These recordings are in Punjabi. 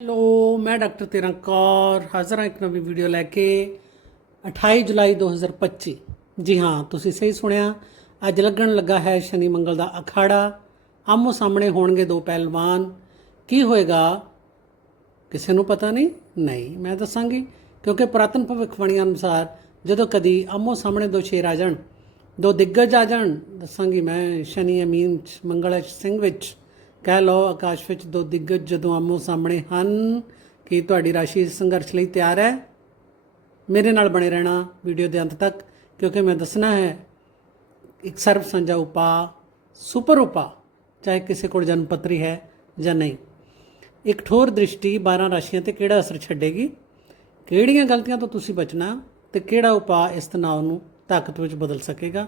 ਹੈਲੋ ਮੈਂ ਡਾਕਟਰ ਤੇਰਾਂ ਕੌਰ। ਹਾਜ਼ਰ ਹਾਂ ਇੱਕ ਨਵੀਂ ਵੀਡੀਓ ਲੈ ਕੇ 28 ਜੁਲਾਈ 2025 ਜੀ ਹਾਂ ਤੁਸੀਂ ਸਹੀ ਸੁਣਿਆ। ਅੱਜ ਲੱਗਣ ਲੱਗਾ ਹੈ ਸ਼ਨੀ ਮੰਗਲ ਦਾ ਅਖਾੜਾ। ਆਮੋ ਸਾਹਮਣੇ ਹੋਣਗੇ ਦੋ ਪਹਿਲਵਾਨ। ਕੀ ਹੋਏਗਾ? ਕਿਸੇ ਨੂੰ ਪਤਾ ਨਹੀਂ? ਨਹੀਂ ਮੈਂ ਦੱਸਾਂਗੀ। ਕਿਉਂਕਿ ਪੁਰਾਤਨ ਭਵਿੱਖਬਾਣੀਆਂ ਅਨੁਸਾਰ ਜਦੋਂ ਕਦੀ ਆਮੋ ਸਾਹਮਣੇ ਦੋ ਸ਼ੇਰ ਆ ਜਾਣ ਦੋ ਦਿੱਗਜ ਆ ਜਾਣ ਦੱਸਾਂਗੀ ਮੈਂ ਸ਼ਨੀ ਅਮੀਨ ਚ, ਮੰਗਲ ਸਿੰਘ ਵਿੱਚ। ਕਹਿ ਲਓ, ਆਕਾਸ਼ ਵਿੱਚ ਦੋ ਦਿੱਗਜ ਜਦੋਂ ਆਮੋ ਸਾਹਮਣੇ ਹਨ, ਕਿ ਤੁਹਾਡੀ ਰਾਸ਼ੀ ਇਸ ਸੰਘਰਸ਼ ਲਈ ਤਿਆਰ ਹੈ? ਮੇਰੇ ਨਾਲ ਬਣੇ ਰਹਿਣਾ ਵੀਡੀਓ ਦੇ ਅੰਤ ਤੱਕ, ਕਿਉਂਕਿ ਮੈਂ ਦੱਸਣਾ ਹੈ, ਇੱਕ ਸਰਬ ਸੰਜਾ ਉਪਾ, ਸੁਪਰ ਉਪਾ, ਚਾਹੇ ਕਿਸੇ ਕੋਲ ਜਨਮ ਪੱਤਰੀ ਹੈ ਜਾਂ ਨਹੀਂ। ਇੱਕ ਠੋਰ ਦ੍ਰਿਸ਼ਟੀ 12 ਰਾਸ਼ੀਆਂ ਤੇ ਕਿਹੜਾ ਅਸਰ ਛੱਡੇਗੀ? ਕਿਹੜੀਆਂ ਗਲਤੀਆਂ ਤੋਂ ਤੁਸੀਂ ਬਚਣਾ ਤੇ ਕਿਹੜਾ ਉਪਾਅ ਇਸ ਤਣਾਅ ਨੂੰ ਤਾਕਤ ਵਿੱਚ ਬਦਲ ਸਕੇਗਾ?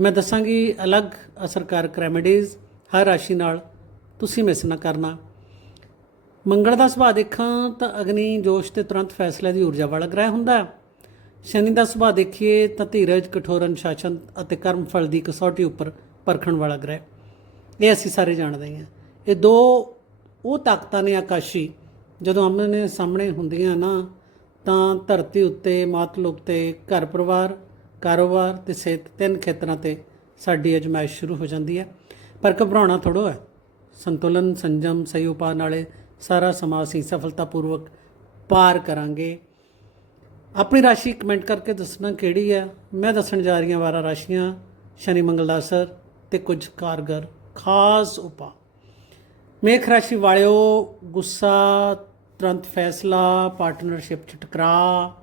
ਮੈਂ ਦੱਸਾਂਗੀ ਅਲੱਗ ਅਸਰਕਾਰਕ ਰੈਮੇਡੀਜ਼ ਹਰ ਰਾਸ਼ੀ ਨਾਲ ਤੁਸੀਂ ਮਿਸ ਨਾ ਕਰਨਾ। ਮੰਗਲ ਦਾ ਸੁਭਾਅ ਦੇਖਾਂ ਤਾਂ ਅਗਨੀ, ਜੋਸ਼ ਤੇ ਤੁਰੰਤ ਫੈਸਲੇ ਦੀ ਊਰਜਾ ਵਾਲਾ ਗ੍ਰਹਿ ਹੁੰਦਾ। ਹੈ। ਸ਼ਨੀ ਦਾ ਸੁਭਾਅ ਦੇਖੀਏ ਤਾਂ ਧੀਰਜ, ਕਠੋਰ, ਅਨੁਸ਼ਾਸਨ ਅਤੇ ਕਰਮ ਫਲ ਦੀ ਕਸੌਟੀ ਉੱਪਰ ਪਰਖਣ ਵਾਲਾ ਗ੍ਰਹਿ। ਇਹ ਅਸੀਂ ਸਾਰੇ ਜਾਣਦੇ ਹਾਂ। ਇਹ ਦੋ ਉਹ ਤਾਕਤਾਂ ਨੇ ਆਕਾਸ਼ੀ। ਜਦੋਂ ਆਮਨੇ ਸਾਹਮਣੇ ਹੁੰਦੀਆਂ ਨਾ, ਤਾਂ ਧਰਤੀ ਉੱਤੇ, ਮਾਤਲੋਕ ਤੇ, ਘਰ ਪਰਿਵਾਰ, ਕਾਰੋਬਾਰ ਤੇ ਸਿਹਤ ਤਿੰਨ ਖੇਤਰਾਂ ਤੇ ਸਾਡੀ ਅਜਮਾਇਸ਼ ਸ਼ੁਰੂ ਹੋ ਜਾਂਦੀ ਹੈ। ਪਰ ਘਬਰਾਉਣਾ ਥੋੜੋ ਹੈ। ਸੰਤੁਲਨ, ਸੰਜਮ ਸਹੀ ਉਪਾਅ ਨਾਲੇ ਸਾਰਾ ਸਮਾਂ ਅਸੀਂ ਸਫਲਤਾਪੂਰਵਕ ਪਾਰ ਕਰਾਂਗੇ। ਆਪਣੀ ਰਾਸ਼ੀ ਕਮੈਂਟ ਕਰਕੇ ਦੱਸਣਾ ਕਿਹੜੀ ਹੈ? ਮੈਂ ਦੱਸਣ ਜਾ ਰਹੀ ਹਾਂ 12 ਰਾਸ਼ੀਆਂ, ਸ਼ਨੀ ਮੰਗਲ ਦਾ ਅਸਰ ਤੇ ਕੁਝ ਕਾਰਗਰ ਖਾਸ ਉਪਾਅ। ਮੇਖ ਰਾਸ਼ੀ ਵਾਲਿਓ, ਗੁੱਸਾ, ਤੁਰੰਤ ਫੈਸਲਾ ਪਾਰਟਨਰਸ਼ਿਪ ਚ ਟਕਰਾ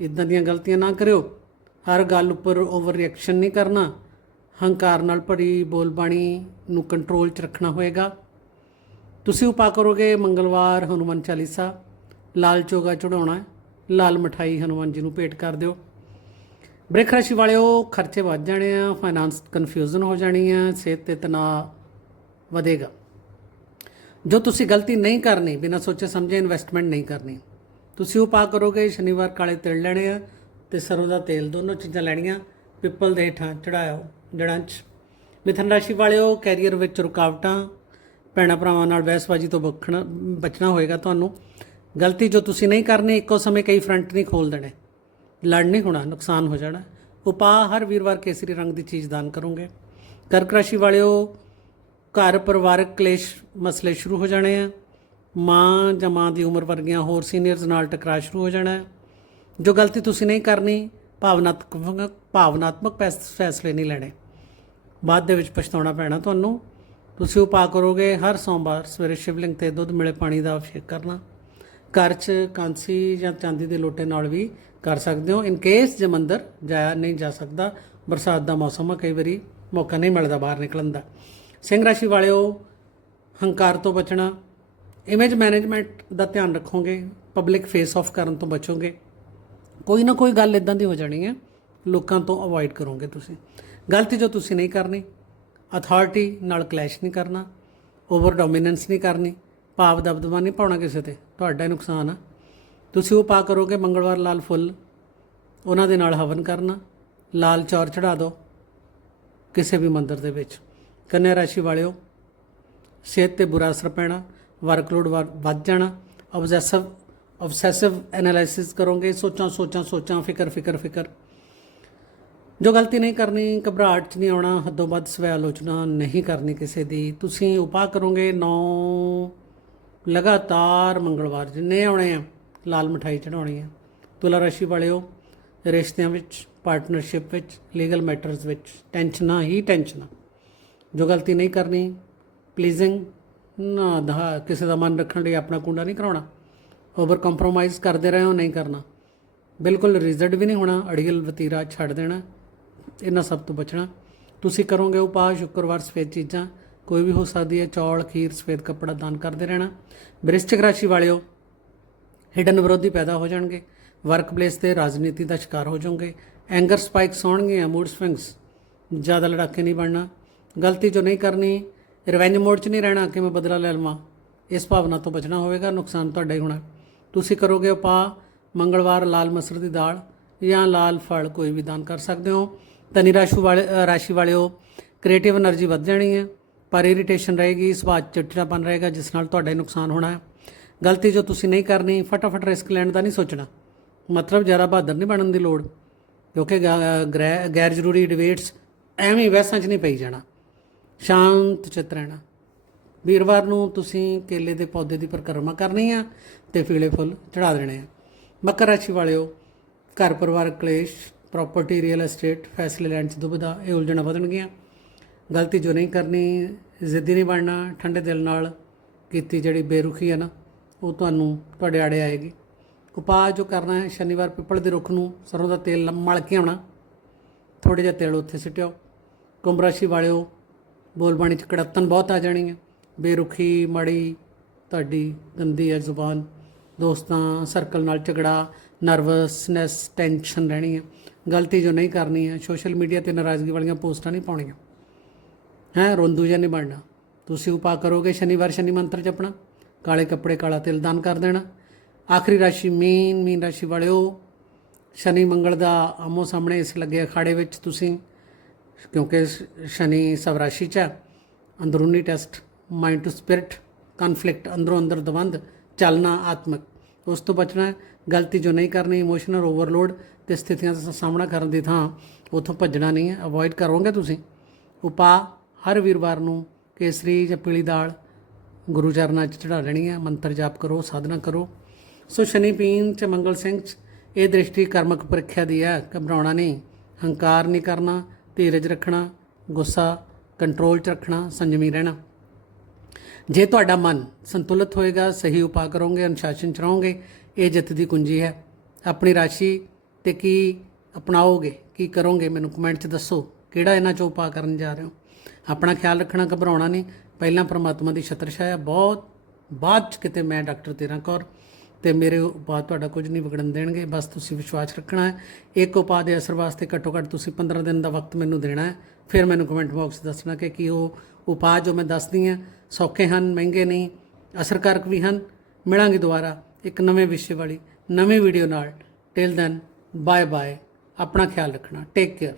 ਇਦਾਂ ਦੀਆਂ ਗਲਤੀਆਂ ਨਾ ਕਰਿਓ। ਹਰ ਗੱਲ ਉੱਪਰ ਓਵਰ ਰਿਐਕਸ਼ਨ ਨਹੀਂ ਕਰਨਾ। ਹੰਕਾਰ ਨਾਲ ਭਰੀ ਬੋਲਬਾਣੀ ਨੂੰ ਕੰਟਰੋਲ 'ਚ ਰੱਖਣਾ ਹੋਏਗਾ। ਤੁਸੀਂ ਉਪਾਅ ਕਰੋਗੇ, ਮੰਗਲਵਾਰ ਹਨੂਮਨ ਚਾਲੀਸਾ, ਲਾਲ ਚੋਗਾ ਚੜਾਉਣਾ ਲਾਲ ਮਠਾਈ ਹਨੂਮਾਨ ਜੀ ਨੂੰ ਭੇਟ ਕਰ ਦਿਓ। ਬ੍ਰੇਕ ਰਾਸ਼ੀ ਵਾਲਿਓ, ਖਰਚੇ ਵੱਧ ਜਾਣੇ ਆ ਫਾਈਨਾਂਸ ਕਨਫਿਊਜ਼ਨ ਹੋ ਜਾਣੀ ਆ, ਸਿਹਤ ਤੇ ਤਣਾਅ ਵਧੇਗਾ। ਜੋ ਤੁਸੀਂ ਗਲਤੀ ਨਹੀਂ ਕਰਨੀ, ਬਿਨਾਂ ਸੋਚੇ ਸਮਝੇ ਇਨਵੈਸਟਮੈਂਟ ਨਹੀਂ ਕਰਨੀ। ਤੁਸੀਂ ਉਪਾਅ ਕਰੋਗੇ, ਸ਼ਨੀਵਾਰ ਕਾਲੇ ਤਿਲ ਲੈਣੇ ਆ ਤੇ ਸਰੋਂ ਦਾ ਤੇਲ ਦੋਨੋਂ ਚੀਜ਼ਾਂ ਲੈਣੀਆਂ। ਪਿੱਪਲ ਦੇ ਹੇਠਾਂ ਚੜਾਇਓ ਜੜਾਂ 'ਚ। ਮਿਥਨ ਰਾਸ਼ੀ ਵਾਲਿਓ ਕੈਰੀਅਰ ਵਿੱਚ ਰੁਕਾਵਟਾਂ, ਭੈਣਾਂ ਭਰਾਵਾਂ ਨਾਲ ਬਹਿਸਬਾਜ਼ੀ ਤੋਂ ਬਖਣਾ ਬਚਣਾ ਹੋਏਗਾ ਤੁਹਾਨੂੰ। ਗਲਤੀ ਜੋ ਤੁਸੀਂ ਨਹੀਂ ਕਰਨੀ, ਇੱਕੋ ਸਮੇਂ ਕਈ ਫਰੰਟ ਨਹੀਂ ਖੋਲ ਦੇਣੇ। ਲੜ ਨਹੀਂ ਹੋਣਾ, ਨੁਕਸਾਨ ਹੋ ਜਾਣਾ। ਉਪਾਅ ਹਰ ਵੀਰਵਾਰ ਕੇਸਰੀ ਰੰਗ ਦੀ ਚੀਜ਼ ਦਾਨ ਕਰੋਗੇ। ਕਰਕ ਰਾਸ਼ੀ ਵਾਲਿਓ, ਘਰ ਪਰਿਵਾਰਕ ਕਲੇਸ਼ ਮਸਲੇ ਸ਼ੁਰੂ ਹੋ ਜਾਣੇ ਆ। ਮਾਂ ਜਾਂ ਮਾਂ ਦੀ ਉਮਰ ਵਰਗੀਆਂ ਹੋਰ ਸੀਨੀਅਰਸ ਨਾਲ ਟਕਰਾਅ ਸ਼ੁਰੂ ਹੋ ਜਾਣਾ। ਜੋ ਗਲਤੀ ਤੁਸੀਂ ਨਹੀਂ ਕਰਨੀ ਭਾਵਨਾਤਮਕ ਭਾਵਨਾਤਮਕ ਫੈਸ- ਫੈਸਲੇ ਨਹੀਂ ਲੈਣੇ। ਬਾਅਦ ਦੇ ਵਿੱਚ ਪਛਤਾਉਣਾ ਪੈਣਾ ਤੁਹਾਨੂੰ। ਤੁਸੀਂ ਉਪਾਅ ਕਰੋਗੇ, ਹਰ ਸੋਮਵਾਰ ਸਵੇਰੇ ਸ਼ਿਵਲਿੰਗ ਤੇ ਦੁੱਧ, ਮਿਲੇ ਪਾਣੀ ਦਾ ਅਭਿਸ਼ੇਕ ਕਰਨਾ। ਘਰ 'ਚ ਕਾਂਸੀ ਜਾਂ ਚਾਂਦੀ ਦੇ ਲੋਟੇ ਨਾਲ ਵੀ ਕਰ ਸਕਦੇ ਹੋ। ਇਨ ਕੇਸ ਜੇ ਮੰਦਰ ਜਾਇਆ ਨਹੀਂ ਜਾ ਸਕਦਾ, ਬਰਸਾਤ ਦਾ ਮੌਸਮ ਆ, ਕਈ ਵਾਰੀ ਮੌਕਾ ਨਹੀਂ ਮਿਲਦਾ ਬਾਹਰ ਨਿਕਲਣ ਦਾ। ਸਿੰਘ ਰਾਸ਼ੀ ਵਾਲਿਓ, ਹੰਕਾਰ ਤੋਂ ਬਚਣਾ। ਇਮੇਜ ਮੈਨੇਜਮੈਂਟ ਦਾ ਧਿਆਨ ਰੱਖੋਗੇ। ਪਬਲਿਕ ਫੇਸ ਆਫ ਕਰਨ ਤੋਂ ਬਚੋਗੇ। ਕੋਈ ਨਾ ਕੋਈ ਗੱਲ ਇਦਾਂ ਦੀ ਹੋ ਜਾਣੀ ਹੈ, ਲੋਕਾਂ ਤੋਂ ਅਵੋਇਡ ਕਰੋਗੇ ਤੁਸੀਂ। ਗਲਤੀ ਜੋ ਤੁਸੀਂ ਨਹੀਂ ਕਰਨੀ ਅਥਾਰਟੀ ਨਾਲ ਕਲੈਸ਼ ਨਹੀਂ ਕਰਨਾ ਓਵਰ ਡੋਮੀਨੈਂਸ ਨਹੀਂ ਕਰਨੀ, ਭਾਵ ਦਬਦਬਾ ਨਹੀਂ ਪਾਉਣਾ ਕਿਸੇ ਤੇ, ਤੁਹਾਡਾ ਹੀ ਨੁਕਸਾਨ ਆ। ਤੁਸੀਂ ਉਹ ਪਾ ਕਰੋਗੇ ਮੰਗਲਵਾਰ ਲਾਲ ਫੁੱਲ, ਉਹਨਾਂ ਦੇ ਨਾਲ ਹਵਨ ਕਰਨਾ, ਲਾਲ ਚੌਰ ਚੜਾ ਦਿਓ ਕਿਸੇ ਵੀ ਮੰਦਿਰ ਦੇ ਵਿੱਚ। ਕੰਨਿਆ ਰਾਸ਼ੀ ਵਾਲਿਓ, ਸਿਹਤ ਤੇ ਬੁਰਾ ਅਸਰ ਪੈਣਾ ਵਰਕਲੋਡ ਵੱਧ ਜਾਣਾ ਆਬਸੈਸਿਵ ਆਬਸੈਸਿਵ ਐਨਾਲਿਸਿਸ ਕਰੋਗੇ, ਸੋਚਾਂ ਸੋਚਾਂ ਸੋਚਾਂ, ਫਿਕਰ ਫਿਕਰ ਫਿਕਰ। ਜੋ ਗਲਤੀ ਨਹੀਂ ਕਰਨੀ, ਘਬਰਾਹਟ ਚ ਨਹੀਂ ਆਉਣਾ, ਹੱਦੋਂ ਵੱਧ ਸਵੈ ਆਲੋਚਨਾ ਨਹੀਂ ਕਰਨੀ ਕਿਸੇ ਦੀ। ਤੁਸੀਂ ਉਪਾਅ ਕਰੋਗੇ, ਨੌ ਲਗਾਤਾਰ ਮੰਗਲਵਾਰ ਜਿੰਨੇ ਆਉਣੇ ਆ, ਲਾਲ ਮਠਾਈ ਚੜਾਉਣੀ ਆ। ਤੁਲਾ ਰਾਸ਼ੀ ਵਾਲਿਓ, ਰਿਸ਼ਤਿਆਂ ਵਿੱਚ ਪਾਰਟਨਰਸ਼ਿਪ ਵਿੱਚ ਲੀਗਲ ਮੈਟਰਸ ਵਿੱਚ ਟੈਨਸ਼ਨਾਂ ਹੀ ਟੈਨਸ਼ਨਾਂ ਜੋ ਗਲਤੀ ਨਹੀਂ ਕਰਨੀ ਪਲੀਜ਼ਿੰਗ ਨਾ, ਦਾ, ਕਿਸੇ ਦਾ ਮਨ ਰੱਖਣ ਲਈ ਆਪਣਾ ਕੁੰਡਾ ਨਹੀਂ ਕਰਾਉਣਾ। ਓਵਰ ਕੰਪਰੋਮਾਈਜ਼ ਕਰਦੇ ਰਹੇ ਹੋ, ਨਹੀਂ ਕਰਨਾ। ਬਿਲਕੁਲ ਰਿਜ਼ਲਟ ਵੀ ਨਹੀਂ ਹੋਣਾ, ਅੜੀਅਲ ਵਤੀਰਾ ਛੱਡ ਦੇਣਾ, ਇਹਨਾਂ ਸਭ ਤੋਂ ਬਚਣਾ। ਤੁਸੀਂ ਕਰੋਗੇ ਉਪਾਅ ਸ਼ੁੱਕਰਵਾਰ ਸਫੇਦ ਚੀਜ਼ਾਂ, ਕੋਈ ਵੀ ਹੋ ਸਕਦੀ ਹੈ, ਚੌਲ, ਖੀਰ, ਸਫੇਦ ਕੱਪੜਾ ਦਾਨ ਕਰਦੇ ਰਹਿਣਾ। ਬ੍ਰਿਸ਼ਚਿਕ ਰਾਸ਼ੀ ਵਾਲਿਓ ਹਿਡਨ ਵਿਰੋਧੀ ਪੈਦਾ ਹੋ ਜਾਣਗੇ। ਵਰਕ ਪਲੇਸ ਤੇ ਰਾਜਨੀਤੀ ਦਾ ਸ਼ਿਕਾਰ ਹੋ ਜਾਓਗੇ। ਐਂਗਰ ਸਪਾਈਕਸ ਹੋਣਗੇ ਮੂਡ ਸਵਿੰਗਸ ਜ਼ਿਆਦਾ ਲੜਾਕੇ ਨਹੀਂ ਬਣਨਾ। ਗਲਤੀ ਜੋ ਨਹੀਂ ਕਰਨੀ ਰਿਵੈਂਜ ਮੋਡ 'ਚ ਨਹੀਂ ਰਹਿਣਾ ਕਿ ਮੈਂ ਬਦਲਾ ਲੈ ਲਵਾਂ। ਇਸ ਭਾਵਨਾ ਤੋਂ ਬਚਣਾ ਹੋਵੇਗਾ, ਨੁਕਸਾਨ ਤੁਹਾਡਾ ਹੀ ਹੋਣਾ। ਤੁਸੀਂ ਕਰੋਗੇ ਉਪਾਅ, ਮੰਗਲਵਾਰ ਲਾਲ ਮਸਰ ਦੀ ਦਾਲ ਜਾਂ ਲਾਲ ਫਲ ਕੋਈ ਵੀ ਦਾਨ ਕਰ ਸਕਦੇ ਹੋ। ਧਨੀ ਰਾਸ਼ੀ ਵਾਲੇ ਰਾਸ਼ੀ ਵਾਲਿਓ ਕ੍ਰੀਏਟਿਵ એનર્ਜੀ ਵੱਧ ਜਾਣੀ ਹੈ, ਪਰ ਇਰੀਟੇਸ਼ਨ ਰਹੇਗੀ, ਸੁਭਾਅ ਚਿੜਚਿੜਾਪਨ ਰਹੇਗਾ, ਜਿਸ ਨਾਲ ਤੁਹਾਡਾ ਨੁਕਸਾਨ ਹੋਣਾ ਹੈ। ਗਲਤੀ ਜੋ ਤੁਸੀਂ ਨਹੀਂ ਕਰਨੀ, ਫਟਾਫਟ ਰਿਸਕ ਲੈਣ ਦਾ ਨਹੀਂ ਸੋਚਣਾ। ਮਤਲਬ ਜ਼ਿਆਦਾ ਬਹਾਦਰ ਨਹੀਂ ਬਣਨ ਦੀ ਲੋੜ, ਕਿਉਂਕਿ ਗੈਰ ਜ਼ਰੂਰੀ ਡਿਬੇਟਸ ਐਵੇਂ ਵੈਸਾਂ 'ਚ ਨਹੀਂ ਪਈ ਜਾਣਾ। ਸ਼ਾਂਤ, ਚਿਤ ਰਹਿਣਾ। ਵੀਰਵਾਰ ਨੂੰ ਤੁਸੀਂ ਕੇਲੇ ਦੇ ਪੌਦੇ ਦੀ ਪਰਿਕਰਮਾ ਕਰਨੀ ਆ ਤੇ ਫੀਲੇ ਫੁੱਲ ਚੜਾ ਦੇਣੇ ਆ। ਮਕਰ ਰਾਸ਼ੀ ਵਾਲਿਓ, ਘਰ ਪਰਿਵਾਰ ਕਲੇਸ਼ ਪ੍ਰਾਪਰਟੀ ਰੀਅਲ ਐਸਟੇਟ ਫੈਸਲੇ ਲੈਣ 'ਚ ਦੁਬਿਧਾ, ਇਹ ਉਲਝਣਾਂ ਵਧਣਗੀਆਂ। ਗਲਤੀ ਜੋ ਨਹੀਂ ਕਰਨੀ, ਜ਼ਿੱਦੀ ਨਹੀਂ ਬਣਨਾ, ਠੰਡੇ ਦਿਲ ਨਾਲ ਕੀਤੀ ਜਿਹੜੀ ਬੇਰੁਖੀ ਹੈ ਨਾ, ਉਹ ਤੁਹਾਨੂੰ ਤੁਹਾਡੇ ਆੜੇ ਆਏਗੀ। ਉਪਾਅ ਜੋ ਕਰਨਾ ਹੈ, ਸ਼ਨੀਵਾਰ ਪਿੱਪਲ ਦੇ ਰੁੱਖ ਨੂੰ ਸਰੋਂ ਦਾ ਤੇਲ ਮਲ ਕੇ ਆਉਣਾ। ਥੋੜੇ ਜਿਹਾ ਤੇਲ ਉੱਥੇ ਸਿੱਟਿਓ। ਕੁੰਭ ਰਾਸ਼ੀ ਵਾਲਿਓ, ਬੋਲਬਾਣੀ ਚ ਕੜੱਤਨ ਬਹੁਤ ਆ ਜਾਣੀ ਹੈ ਬੇਰੁਖੀ, ਮਾੜੀ, ਤੁਹਾਡੀ ਗੰਦੀ ਹੈ ਜ਼ੁਬਾਨ। ਦੋਸਤਾਂ ਸਰਕਲ ਨਾਲ ਝਗੜਾ ਨਰਵਸਨੈਸ ਟੈਨਸ਼ਨ ਰਹਿਣੀ ਹੈ। ਗਲਤੀ ਜੋ ਨਹੀਂ ਕਰਨੀ ਹੈ ਸੋਸ਼ਲ ਮੀਡੀਆ ਤੇ ਨਾਰਾਜ਼ਗੀ ਵਾਲੀਆਂ ਪੋਸਟਾਂ ਨਹੀਂ ਪਾਉਣੀਆਂ। ਹੈ, ਰੋਂਦੂ ਜਾਂ ਨਹੀਂ ਬਣਨਾ। ਤੁਸੀਂ ਉਪਾਅ ਕਰੋਗੇ, ਸ਼ਨੀਵਾਰ ਸ਼ਨੀ ਮੰਤਰ ਜਪਣਾ। ਕਾਲੇ ਕੱਪੜੇ ਕਾਲਾ ਤਿਲ ਦਾਨ ਕਰ ਦੇਣਾ। ਆਖਰੀ ਰਾਸ਼ੀ, ਮੀਨ ਮੀਨ ਰਾਸ਼ੀ ਵਾਲਿਓ, ਸ਼ਨੀ ਮੰਗਲ ਦਾ ਆਮੋ ਸਾਹਮਣੇ ਇਸ ਲੱਗੇ ਅਖਾੜੇ ਵਿੱਚ ਤੁਸੀਂ, ਕਿਉਂਕਿ ਸ਼- ਸ਼ਨੀ ਸਵਰਾਸ਼ੀ ਚ ਹੈ। ਅੰਦਰੂਨੀ test mind to spirit, conflict, ਅੰਦਰੋਂ ਅੰਦਰ ਦਵੰਦ ਚੱਲਣਾ ਆਤਮਿਕ। ਉਸ ਤੋਂ ਬਚਣਾ ਗਲਤੀ ਜੋ ਨਹੀਂ ਕਰਨੀ ਇਮੋਸ਼ਨਲ ਓਵਰਲੋਡ ਤੇ ਸਥਿਤੀਆਂ ਦਾ ਸਾਹਮਣਾ ਕਰਨ ਦੀ ਥਾਂ, ਉਥੋਂ ਭੱਜਣਾ ਨਹੀਂ ਹੈ। ਅਵੋਇਡ ਕਰੋਗੇ ਤੁਸੀਂ? ਉਪਾਅ ਹਰ ਵੀਰਵਾਰ ਨੂੰ ਕੇਸਰੀ ਜਾਂ ਪੀਲੀ ਦਾਲ, ਗੁਰੂ ਚਰਨਾਂ 'ਚ ਚੜਾ ਲੈਣੀ ਹੈ, ਮੰਤਰ ਜਾਪ ਕਰੋ, ਸਾਧਨਾ ਕਰੋ। ਸੋ ਸ਼ਨੀ ਪੀਨ ਚ ਮੰਗਲ ਸਿੰਘ ਚ, ਇਹ ਦ੍ਰਿਸ਼ਟੀ ਕਰਮਕ ਪ੍ਰੀਖਿਆ ਦੀ ਹੈ, ਘਬਰਾਉਣਾ ਨਹੀਂ। ਹੰਕਾਰ ਨਹੀਂ ਕਰਨਾ, ਧੀਰਜ ਰੱਖਣਾ, ਗੁੱਸਾ ਕੰਟਰੋਲ 'ਚ ਰੱਖਣਾ, ਸੰਜਮੀ ਰਹਿਣਾ। ਜੇ ਤੁਹਾਡਾ ਮਨ ਸੰਤੁਲਿਤ ਹੋਏਗਾ, ਸਹੀ ਉਪਾਅ ਕਰੋਗੇ, ਅਨੁਸ਼ਾਸਨ ਚ ਰਹੋਗੇ ਇਹ ਜਿੱਤ ਦੀ ਕੁੰਜੀ ਹੈ। ਆਪਣੀ ਰਾਸ਼ੀ ਤੇ ਕੀ ਅਪਣਾਓਗੇ, ਕੀ ਕਰੋਗੇ, ਮੈਨੂੰ ਕਮੈਂਟ 'ਚ ਦੱਸੋ। ਕਿਹੜਾ ਇਹਨਾਂ 'ਚੋਂ ਉਪਾਅ ਕਰਨ ਜਾ ਰਹੇ ਹੋ? ਆਪਣਾ ਖਿਆਲ ਰੱਖਣਾ ਘਬਰਾਉਣਾ ਨਹੀਂ। ਪਹਿਲਾਂ ਪ੍ਰਮਾਤਮਾ ਦੀ ਛਤਰ ਛਾਇਆ। ਬਹੁਤ ਬਾਅਦ 'ਚ ਕਿਤੇ ਮੈਂ ਡਾਕਟਰ ਤੇਰਾ ਕੌਰ ਤੇ ਮੇਰੇ ਉਪਾਅ ਤੁਹਾਡਾ ਕੁਝ ਨਹੀਂ ਵਿਗੜਨ ਦੇਣਗੇ, ਬਸ ਤੁਸੀਂ ਵਿਸ਼ਵਾਸ ਰੱਖਣਾ ਹੈ। ਇੱਕ ਉਪਾਅ ਦੇ ਅਸਰ ਵਾਸਤੇ ਘੱਟੋ ਘੱਟ ਤੁਸੀਂ 15 ਦਿਨ ਦਾ ਵਕਤ ਮੈਨੂੰ ਦੇਣਾ ਹੈ। ਫਿਰ ਮੈਨੂੰ ਕਮੈਂਟ ਬਾਕਸ ਦੱਸਣਾ ਕਿ ਕੀ ਉਹ ਉਪਾਅ ਜੋ ਮੈਂ ਦੱਸਦੀ ਹਾਂ, ਸੌਖੇ ਹਨ, ਮਹਿੰਗੇ ਨਹੀਂ, ਅਸਰਕਾਰਕ ਵੀ ਹਨ। ਮਿਲਾਂਗੇ ਦੁਬਾਰਾ ਇੱਕ ਨਵੇਂ ਵਿਸ਼ੇ ਵਾਲੀ, ਨਵੀਂ ਵੀਡੀਓ ਨਾਲ। ਟਿਲ ਦੈਨ ਬਾਏ ਬਾਏ ਆਪਣਾ ਖਿਆਲ ਰੱਖਣਾ। Take care